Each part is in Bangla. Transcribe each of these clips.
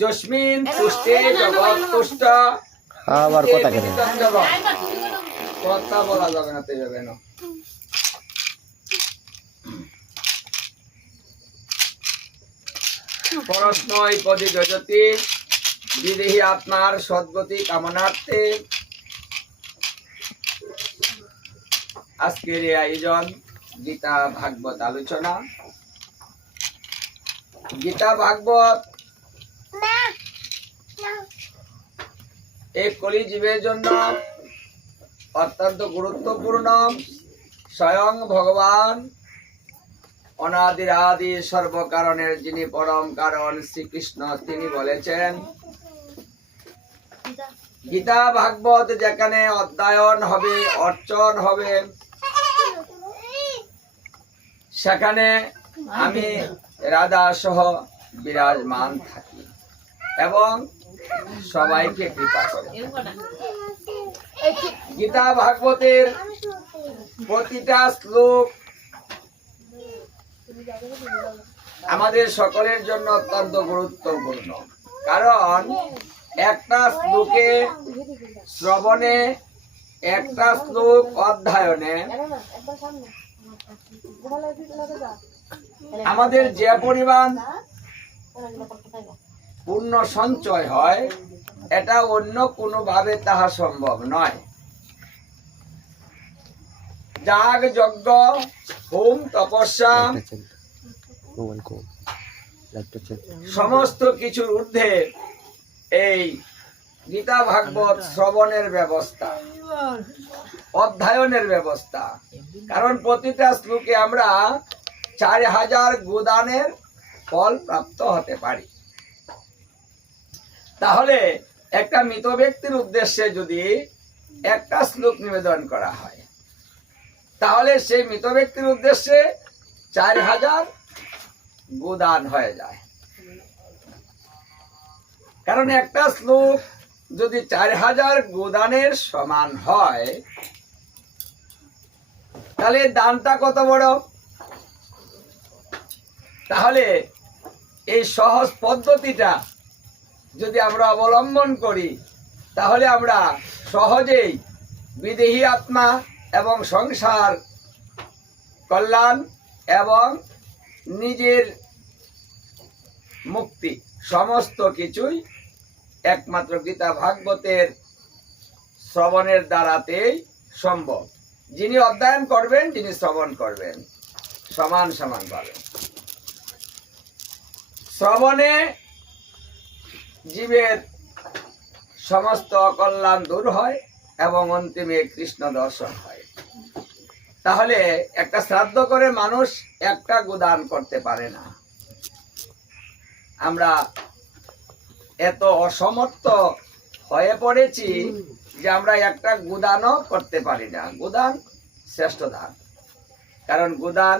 যস্মিন তুষ্টে জগৎ তুষ্ট। আবার কথা কেন? কথা বলা যাবে না, তে যাবে না। পরস্মৈ পদি যজতি বিদেহী আত্মার সদ্গতি কামনার্থে আজকের এই আয়োজন গীতা ভাগবত আলোচনা। গীতা ভাগবত এই কলিজীবের জন্য অত্যন্ত গুরুত্বপূর্ণ। স্বয়ং ভগবান অনাদির আদি সর্বকারণের যিনি পরম কারণ শ্রীকৃষ্ণ, তিনি বলেছেন গীতা ভাগবত যেখানে অধ্যয়ন হবে, অর্চন হবে, সেখানে আমি রাধা সহ বিরাজমান থাকি এবং সবাইকে কৃপা করি। গীতা ভাগবতের প্রতিটা শ্লোক আমাদের সকলের জন্য অত্যন্ত গুরুত্বপূর্ণ, কারণ একটা শ্লোকে শ্রবণে, একটা শ্লোক অধ্যয়নে আমাদের যে পরিমাণ পূর্ণ সঞ্চয় হয়, এটা অন্য কোনো ভাবে তাহা সম্ভব নয়। যাগ যজ্ঞ হোম তপস্যা সমস্ত কিছুর ঊর্ধ্বে এই গীতা ভাগবত শ্রবণের ব্যবস্থা, অধ্যয়নের ব্যবস্থা। কারণ প্রতিটা শ্লোকে আমরা 4000 গোদানের ফল প্রাপ্ত হতে পারি। তাহলে একটা মৃত ব্যক্তির উদ্দেশ্যে যদি একটা শ্লোক নিবেদন করা হয়, তাহলে সেই মৃত ব্যক্তির উদ্দেশ্যে 4000 গোদান হয়ে যায়। কারণ একটা শ্লোক যদি 4000 গোদানের সমান হয়, তাহলে দানটা কত বড়। তাহলে এই সহজ পদ্ধতিটা যদি আমরা অবলম্বন করি, তাহলে আমরা সহজেই বিদেহী আত্মা এবং সংসার কল্যাণ এবং নিজের মুক্তি সমস্ত কিছুই একমাত্র গীতা ভাগবতের শ্রবণের দ্বারাতেই সম্ভব। যিনি অধ্যয়ন করবেন, যিনি শ্রবণ করবেন, সমান সমান পাবেন। শ্রবণে জীবের সমস্ত অকল্যাণ দূর হয় এবং অন্তিমে কৃষ্ণ দর্শন হয়। তাহলে একটা শ্রাদ্ধ করে মানুষ একটা গোদান করতে পারে না। আমরা এত অসমর্থ হয়ে পড়েছি যে আমরা একটা গোদানও করতে পারি না। গোদান শ্রেষ্ঠ দান, কারণ গোদান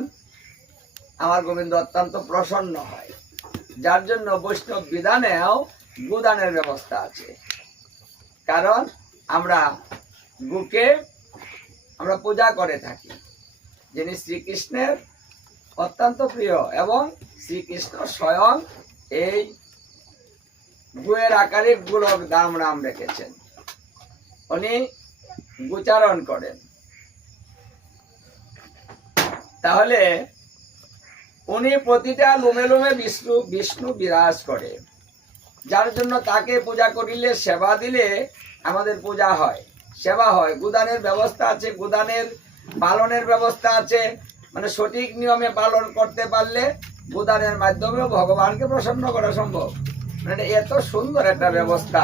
আমার গোবিন্দ অত্যন্ত প্রসন্ন হয়, যার জন্য বৈষ্ণব বিধানেও গোদানের ব্যবস্থা আছে। কারণ আমরা গুকে আমরা পূজা করে থাকি, যিনি শ্রীকৃষ্ণের অত্যন্ত প্রিয়, এবং শ্রীকৃষ্ণ স্বয়ং এই গুয়ের আকারে গোলক দাম নাম রেখেছেন। উনি গোচারণ করেন। তাহলে উনি প্রতিটা লোমে লোমে বিষ্ণু বিরাজ করে, যার জন্য তাকে পূজা করিলে, সেবা দিলে আমাদের পূজা হয়, সেবা হয়। গোদানের ব্যবস্থা আছে, গোদানের পালনের ব্যবস্থা আছে। মানে সঠিক নিয়মে পালন করতে পারলে গোদানের মাধ্যমেও ভগবানকে প্রসন্ন করা সম্ভব। মানে এত সুন্দর একটা ব্যবস্থা,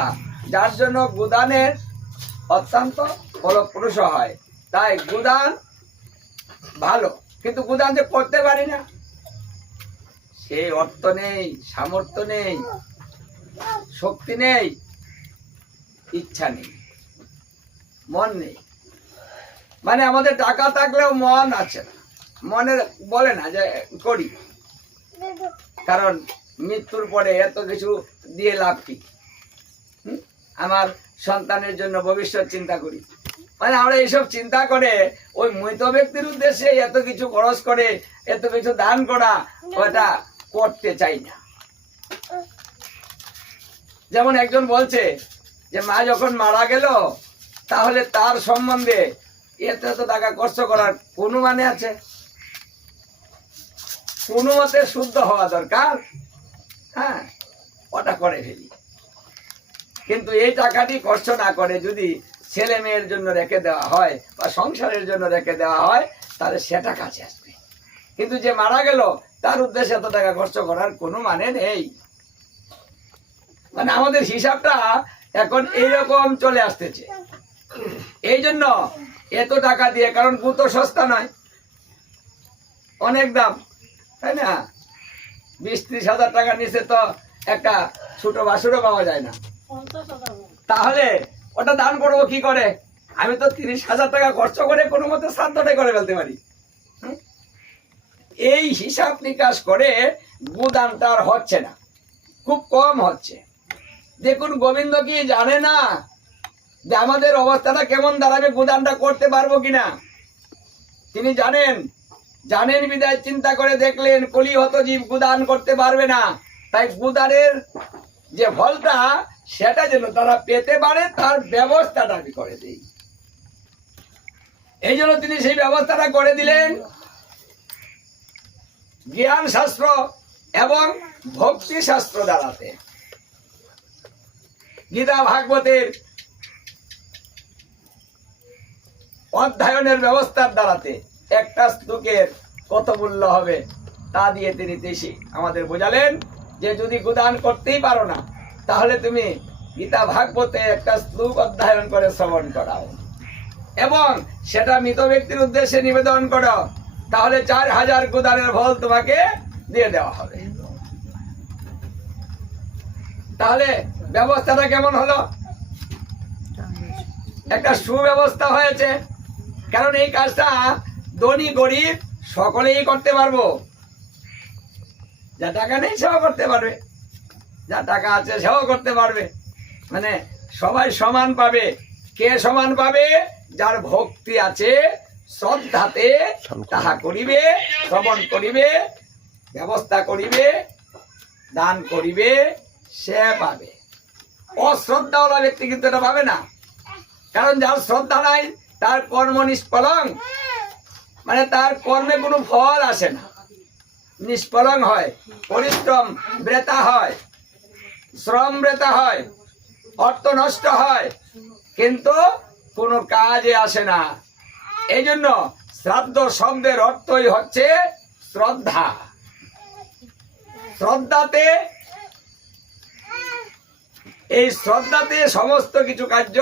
যার জন্য গোদানের অত্যন্ত ফলপ্রসূ হয়। তাই গোদান ভালো, কিন্তু গোদান যে করতে পারি না, সেই অর্থ নেই, সামর্থ্য নেই, শক্তি নেই, ইচ্ছা নেই, মন নেই। মানে আমাদের টাকা থাকলেও মন আছে না, মনে বলে না যে করি। কারণ মৃত্যুর পরে এত কিছু দিয়ে লাভ কি? আমার সন্তানের জন্য ভবিষ্যৎ চিন্তা করি, মানে আমরা এইসব চিন্তা করে ওই মৃত ব্যক্তির উদ্দেশ্যে এত কিছু খরচ করে, এত কিছু দান করা, ওটা করতে চাই না। যেমন একজন বলছে যে মা যখন মারা গেল তাহলে তার সম্বন্ধে এত এত টাকা খরচ করার কোনো মানে আছে? কোনো মতে শুদ্ধ হওয়া দরকার, হ্যাঁ, ওটা করে ফেলি। কিন্তু এই টাকাটি খরচ না করে যদি ছেলে মেয়ের জন্য রেখে দেওয়া হয় বা সংসারের জন্য রেখে দেওয়া হয় তাহলে সেটা কাছে আসবে। কিন্তু যে মারা গেল তার উদ্দেশ্যে এত টাকা খরচ করার কোনো মানে নেই। মানে আমাদের হিসাবটা এখন এইরকম চলে আসতেছে। এই জন্য এত টাকা দিয়ে, কারণ গু তো সস্তা নয়, অনেক দাম, তাই না? 20-30 হাজার টাকার নিচে তো একটা ছোট বাসুরও পাওয়া যায় না। তাহলে ওটা দান করবো কি করে? আমি তো 30,000 টাকা খরচ করে কোনো মতে শ্রাদ্ধটাই করে ফেলতে পারি। এই হিসাব নিকাশ করে গুদানটা আর হচ্ছে না, খুব কম হচ্ছে। দেখুন, গোবিন্দ কি জানে না যে আমাদের অবস্থাটা কেমন দাঁড়াবে, গুদানটা করতে পারবো কিনা? তিনি জানেন, জানেন বিদায় চিন্তা করে দেখলেন কলিহত জীব গুদান করতে পারবে না, তাই গুদানের যে ফলটা সেটা যেন তারা পেতে পারে তার ব্যবস্থাটা আমি করে দিই। এই জন্য তিনি সেই ব্যবস্থাটা করে দিলেন জ্ঞান শাস্ত্র এবং ভক্তি শাস্ত্র দ্বারাতে। গীতা ভাগবতের অধ্যয়নের ব্যবস্থার দ্বারাতে একটা শ্লোকের কত মূল্য হবে তা দিয়ে তিনি আমাদের বোঝালেন যে যদি গুদান করতেই পারো না তাহলে তুমি গীতা ভাগবতে একটা শ্লোক অধ্যয়ন করে শ্রবণ করাও এবং সেটা মৃত ব্যক্তির উদ্দেশ্যে নিবেদন করো, তাহলে 4000 গুদানের ফল তোমাকে দিয়ে দেওয়া হবে। তাহলে ব্যবস্থাটা কেমন হলো? একটা সুব্যবস্থা হয়েছে। কারণ এই কাজটা ধনী গরিব সকলেই করতে পারবো। যা টাকা নেই সেও করতে পারবে, যা টাকা আছে সেও করতে পারবে, মানে সবাই সমান পাবে। কে সমান পাবে? যার ভক্তি আছে, শ্রদ্ধাতে তাহা করিবে, শ্রবণ করিবে, ব্যবস্থা করিবে, দান করিবে, সে পাবে। অশ্রদ্ধাওয়ালা ব্যক্তি কিন্তু এটা পাবে না। কারণ যার শ্রদ্ধা নাই তার কর্ম নিষ্ফলং, মানে তার কর্মে কোনো ফল আসে না, নিষ্ফলং হয়, পরিশ্রম বৃথা হয়, শ্রম বৃথা হয়, অর্থ নষ্ট হয়, কিন্তু কোনো কাজে আসে না। এই জন্য শ্রাদ্ধ শব্দের অর্থই হচ্ছে শ্রদ্ধা। শ্রদ্ধাতে, এই শ্রদ্ধাতে সমস্ত কিছু কার্য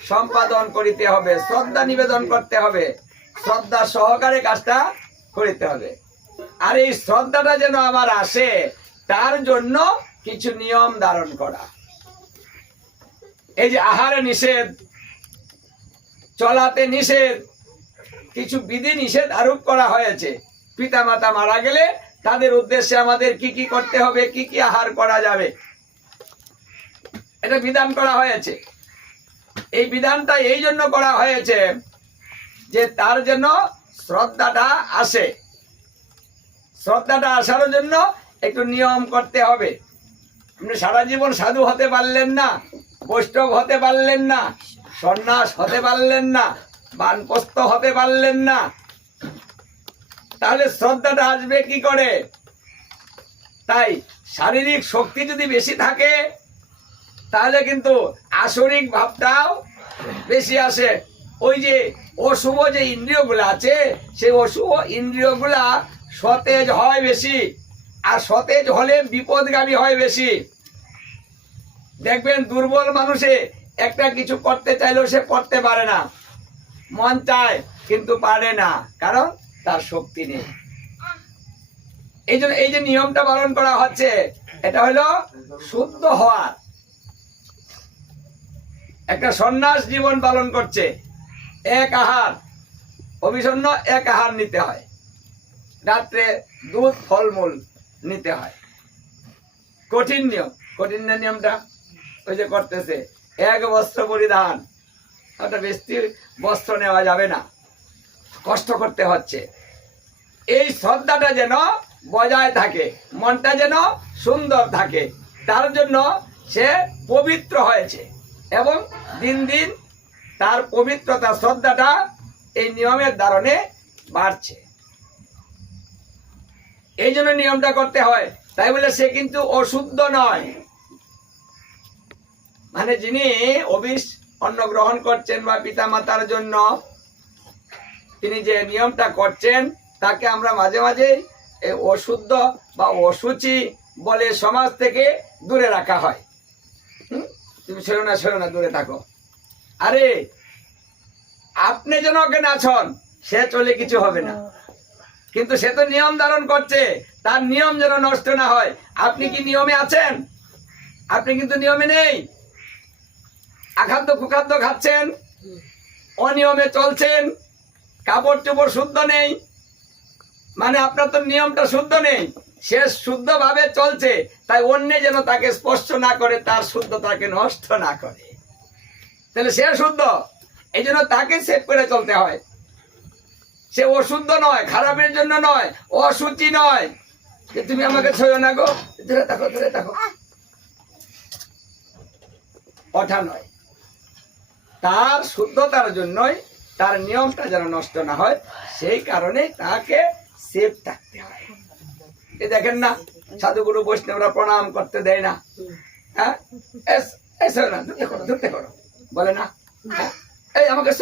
সম্পাদন করিতে হবে, শ্রদ্ধা নিবেদন করতে হবে, শ্রদ্ধা সহকারে কাজটা করিতে হবে। আর এই শ্রদ্ধাটা যেন আমার আসে তার জন্য কিছু নিয়ম ধারণ করা। এই যে আহারে নিষেধ, চলাতে নিষেধ, কিছু বিধি নিষেধ আরোপ করা হয়েছে। পিতা মাতা মারা গেলে তাদের উদ্দেশ্যে আমাদের কি কি করতে হবে, কি কি আহার করা যাবে, এটা বিধান করা হয়েছে। এই বিধানটা এই জন্য করা হয়েছে যে তার জন্য শ্রদ্ধাটা আসে। শ্রদ্ধাটা আসার জন্য একটু নিয়ম করতে হবে। আপনি সারা জীবন সাধু হতে পারলেন না, বৈষ্ণব হতে পারলেন না, সন্ন্যাস হতে পারলেন না, বানপ্রস্থ হতে পারলেন না, তাহলে শ্রদ্ধাটা আসবে কি করে? তাই শারীরিক শক্তি যদি বেশি থাকে তাহলে কিন্তু আসরিক ভাবটাও বেশি আসে। ওই যে অশুভ যে ইন্দ্রিয়গুলো আছে সেই অশুভ ইন্দ্রিয়গুলা সতেজ হয় বেশি, আর সতেজ হলে বিপদগামী হয় বেশি। দেখবেন দুর্বল মানুষে একটা কিছু করতে চাইলেও সে করতে পারে না, মন চায় কিন্তু পারে না, কারণ তার শক্তি নেই। এই জন্য এই যে নিয়মটা পালন করা হচ্ছে এটা হলো শুদ্ধ হওয়ার। একটা সন্ন্যাস জীবন পালন করছে, এক আহার, অভিসন্ন এক আহার নিতে হয়, রাত্রে দুধ ফলমূল নিতে হয়। কঠিন নিয়ম, কঠিন নিয়মটা ওই যে করতেছে, এক বস্ত্র পরিধান, একটা বেশি বস্ত্র নেওয়া যাবে না, কষ্ট করতে হচ্ছে। এই শ্রদ্ধাটা যেন বজায় থাকে, মনটা যেন সুন্দর থাকে, তার জন্য সে পবিত্র হয়েছে এবং দিন দিন তার পবিত্রতা শ্রদ্ধাটা এই নিয়মের ধারণে বাড়ছে। এই জন্য নিয়মটা করতে হয়। তাই বলে সে কিন্তু অশুদ্ধ নয়, মানে যিনি অন্ন গ্রহণ করছেন বা পিতা মাতার জন্য তিনি যে নিয়মটা করছেন, তাকে আমরা মাঝে মাঝে অশুদ্ধ বা অসুচি বলে সমাজ থেকে দূরে রাখা হয়। তুমি সরো না, দূরে থাকো। আরে আপনি যেন ওকে না ছন, সে চলে কিছু হবে না, কিন্তু সে তো নিয়ম ধারণ করছে, তার নিয়ম যেন নষ্ট না হয়। আপনি কি নিয়মে আছেন? আপনি কিন্তু নিয়মে নেই, আখাদ্য কুখাদ্য খাচ্ছেন, অনিয়মে চলছেন, কাপড় চোপড় শুদ্ধ নেই, মানে আপনার তো নিয়মটা শুদ্ধ নেই। সে শুদ্ধ ভাবে চলছে, তাই অন্য যেন তাকে স্পর্শ না করে, তার শুদ্ধতাকে নষ্ট না করে, তাহলে সে শুদ্ধ। এই জন্য তাকে সেভ করে চলতে হয়। সে অশুদ্ধ নয়, খারাপের জন্য নয়, অসুচি নয় যে তুমি আমাকে ছুঁয়ো না গো, দূরে থাকো, ওঠা নয়। তার শুদ্ধতার জন্যই, তার নিয়মটা যেন নষ্ট না হয়, সেই কারণে তাকে সেফ থাকতে হয়। এই দেখেন না, সাধুগুরু বৈষ্ণবরা প্রণাম করতে দেয় না, হ্যাঁ, ধরতে করো বলে না, এই আমাকে